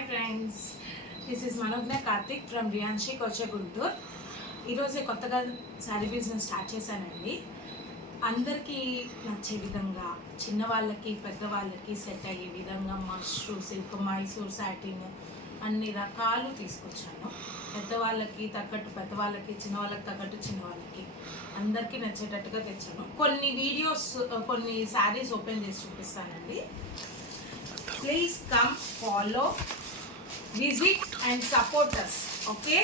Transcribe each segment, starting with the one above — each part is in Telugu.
Hi friends, this is Manojna Karthik from Riyanshi Kocha Guntur. ఈరోజే కొత్తగా శారీ బిజినెస్ స్టార్ట్ చేశానండి. అందరికీ నచ్చే విధంగా, చిన్నవాళ్ళకి పెద్దవాళ్ళకి సెట్ అయ్యే విధంగా మష్రూ సిల్క్, మైసూర్ సాటిన్ అన్ని రకాలు తీసుకొచ్చాను. పెద్దవాళ్ళకి తగ్గట్టు పెద్దవాళ్ళకి, చిన్నవాళ్ళకి తగ్గట్టు చిన్నవాళ్ళకి అందరికీ నచ్చేటట్టుగా తెచ్చాను. కొన్ని శారీస్ ఓపెన్ చేసి చూపిస్తానండి. Please come, follow, visit and support us. Okay?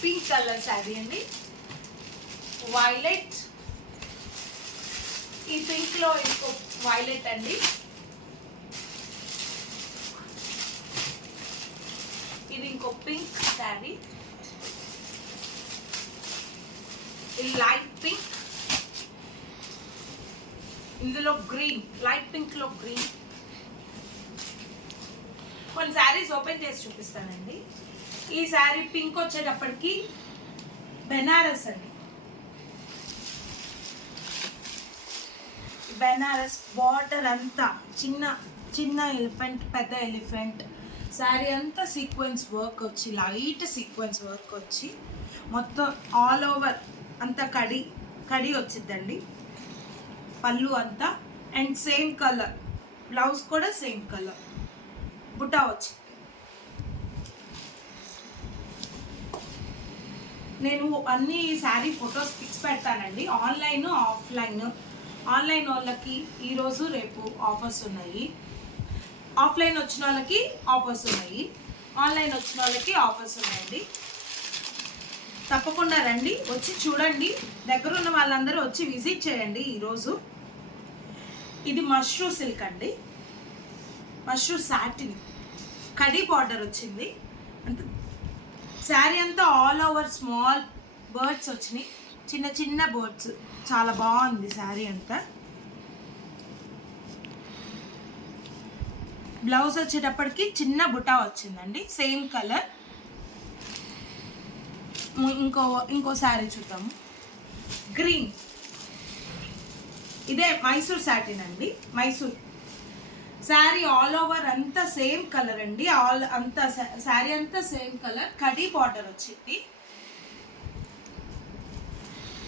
Pink color saree andi. Violet. ఈ పింక్ లో ఇంకో వైలెట్ అండి. ఇది ఇంకో పింక్ శారీ. లైట్ పింక్, ఇందులో గ్రీన్, లైట్ పింక్ లో గ్రీన్. కొన్ని శారీస్ ఓపెన్ చేసి చూపిస్తానండి. ఈ శారీ పింక్ వచ్చేటప్పటికి బెనారస్ అండి. బెనారస్ బార్డర్ అంతా చిన్న చిన్న ఎలిఫెంట్, పెద్ద ఎలిఫెంట్. శారీ అంతా సీక్వెన్స్ వర్క్ వచ్చి, లైట్ సీక్వెన్స్ వర్క్ వచ్చి, మొత్తం ఆల్ ఓవర్ అంతా కడి వచ్చిందండి. పళ్ళు అంతా అండ్ సేమ్ కలర్, బ్లౌజ్ కూడా సేమ్ కలర్, బుట్టా వచ్చింది. నేను అన్ని శారీ ఫొటోస్ పిక్స్ పెడతానండి. Online, offline. ఆన్లైన్ వాళ్ళకి ఈరోజు రేపు ఆఫర్స్ ఉన్నాయి. ఆఫ్లైన్ వచ్చిన వాళ్ళకి ఆఫర్స్ ఉన్నాయి. ఆన్లైన్ వచ్చిన వాళ్ళకి ఆఫర్స్ ఉన్నాయండి. తప్పకుండా రండి, వచ్చి చూడండి. దగ్గర ఉన్న వాళ్ళందరూ వచ్చి విజిట్ చేయండి. ఈరోజు ఇది మష్రూ సిల్క్ అండి, మష్రూ సాటిన్, కడి బార్డర్ వచ్చింది. అంటే శారీ అంతా ఆల్ ఓవర్ స్మాల్ బర్డ్స్ వచ్చినాయి, చిన్న చిన్న బర్డ్స్. చాలా బాగుంది శారీ అంతా. బ్లౌజ్ వచ్చేటప్పటికి చిన్న బుటా వచ్చిందండి, సేమ్ కలర్. ఇంకో శారీ చూద్దాము. గ్రీన్, ఇదే మైసూర్ సాటిన్ అండి. మైసూర్ శారీ ఆల్ ఓవర్ అంతా సేమ్ కలర్ అండి. శారీ అంతా సేమ్ కలర్, కడీ బార్డర్ వచ్చింది.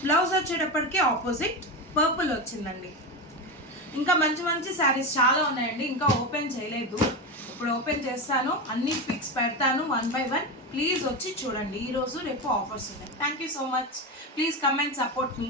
బ్లౌజ్ వచ్చేటప్పటికి ఆపోజిట్ పర్పుల్ వచ్చిందండి. ఇంకా మంచి మంచి శారీస్ చాలా ఉన్నాయండి, ఇంకా ఓపెన్ చేయలేదు. ఇప్పుడు ఓపెన్ చేస్తాను, అన్ని పిక్స్ పెడతాను 1 by 1. ప్లీజ్ వచ్చి చూడండి. ఈరోజు రేపు ఆఫర్స్ ఉన్నాయి. Thank you so much. Please come and support me.